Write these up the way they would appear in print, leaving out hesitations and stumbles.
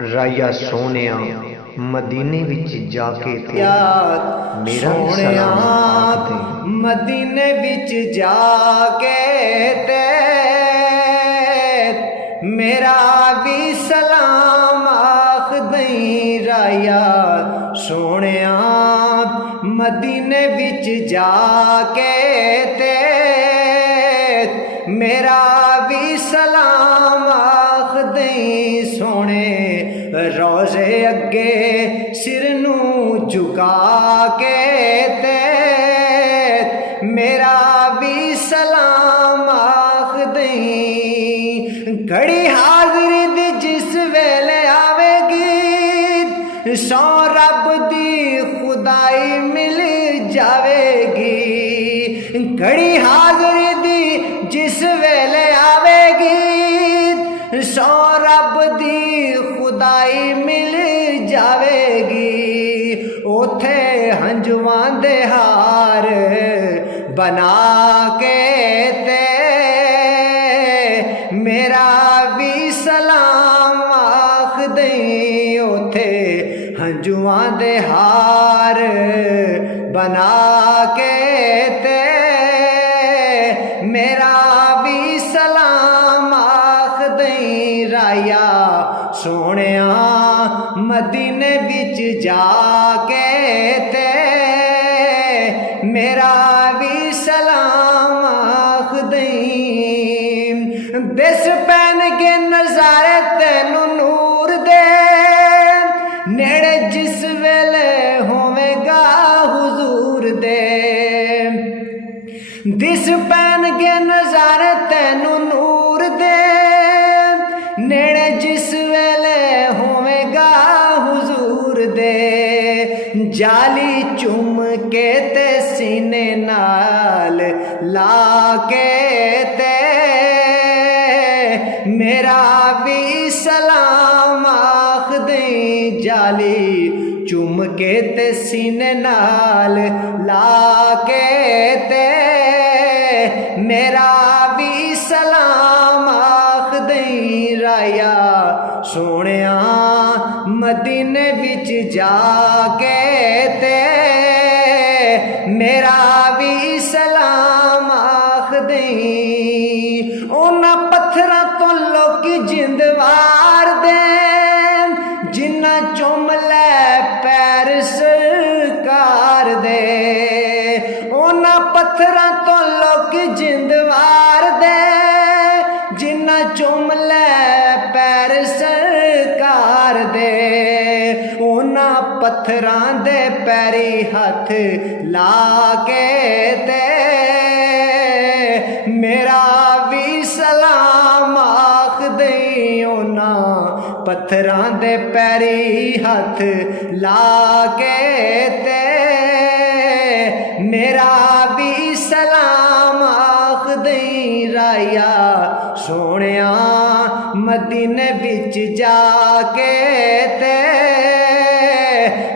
राया सोनिया मदीने विच जाके मेरा सलाम मदीने विच जाके ते मेरा भी सलाम आख दई। राया सोनिया मदीने विच जाके ते मेरा भी सलाम आख दई। सोने रोज़े अगे सिर नूं झुका के ते मेरा भी सलाम आख दई। घड़ी हाज़री दी जिस वेले आवेगी सौ रब दी खुदाई मिल जावेगी। घड़ी हाज़री दी जिस वेले आवेगी सौ रब दी खुदाई मिल जावेगी। उथे हंजुआं दे हार बना के ते मेरा भी सलाम आख दई। उथे हंजुआं दे हार बना के ते मेरा भी सलाम आख दई। राया सोनिया मदीने विच जाके ते मेरा भी सलाम आख दई। दिस पैन के नज़ारे तेनू नूर दे नेड़े जिस वेले होवेगा हुजूर दे। दिस पैन के नज़ारे तेनू नूर दे नेड़े जिस वेले होवेगा हुजूर दे। जाली चुम के ते सीने नाल ला के ते मेरा भी सलाम आख दई। जाली चुम के ते सीने नाल ला के ते मेरा भी सलाम आख दई। राया सोनिया मदीने विच जाके ते मेरा भी सलाम आख दई। उन्हां पत्थरां तो लोकी जिंद वार दे जिन्ना चुम लै पैर सरकार दे। उन्हां पत्थरां तो लोकी जिंद वार दे जिन्ना चुम लै पैर सरकार दे। उन्हां पत्थरां दे पैरी हथ ला के ते मेरा भी सलाम आख दई। उन्हां पत्थरां दे पैरी हथ ला के ते मेरा भी सलाम आख दई। राया सोनिया मदीने विच जाके ते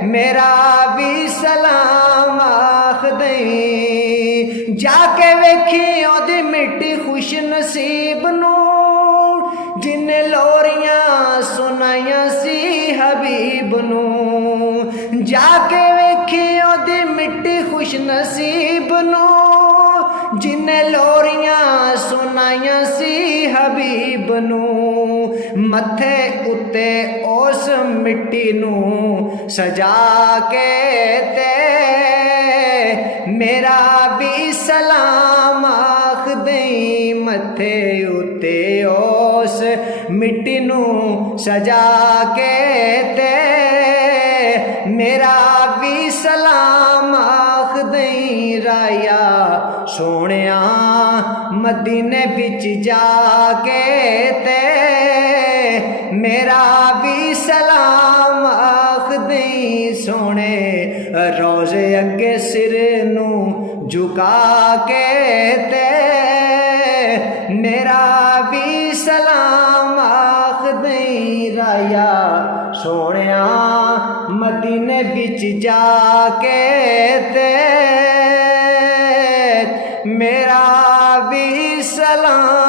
मेरा भी सलाम आख दई। जाके वेखी ओदी मिट्टी खुश नसीब नूं जिन्ने लोरियां सुनाइयां सी हबीब नूं। जाके वेखी ओदी मिट्टी खुश नसीब नूं जिन्ने लोरियां सुनाइयां सी हबीब नूं। मथे उत्ते उस मिट्टी नूं सजा के ते मेरा भी सलाम आख दई। मथे उत्ते उस मिट्टी नूं सजा के ते मेरा भी सलाम आख दई। राया सोनिया मदीने विच जाके ते मेरा भी सलाम आख दई। सोने रोज़े अगे सिर नूं झुका के ते मेरा भी सलाम आख दई। राया सोनिया मदीने विच जाके ते मेरा भी सलाम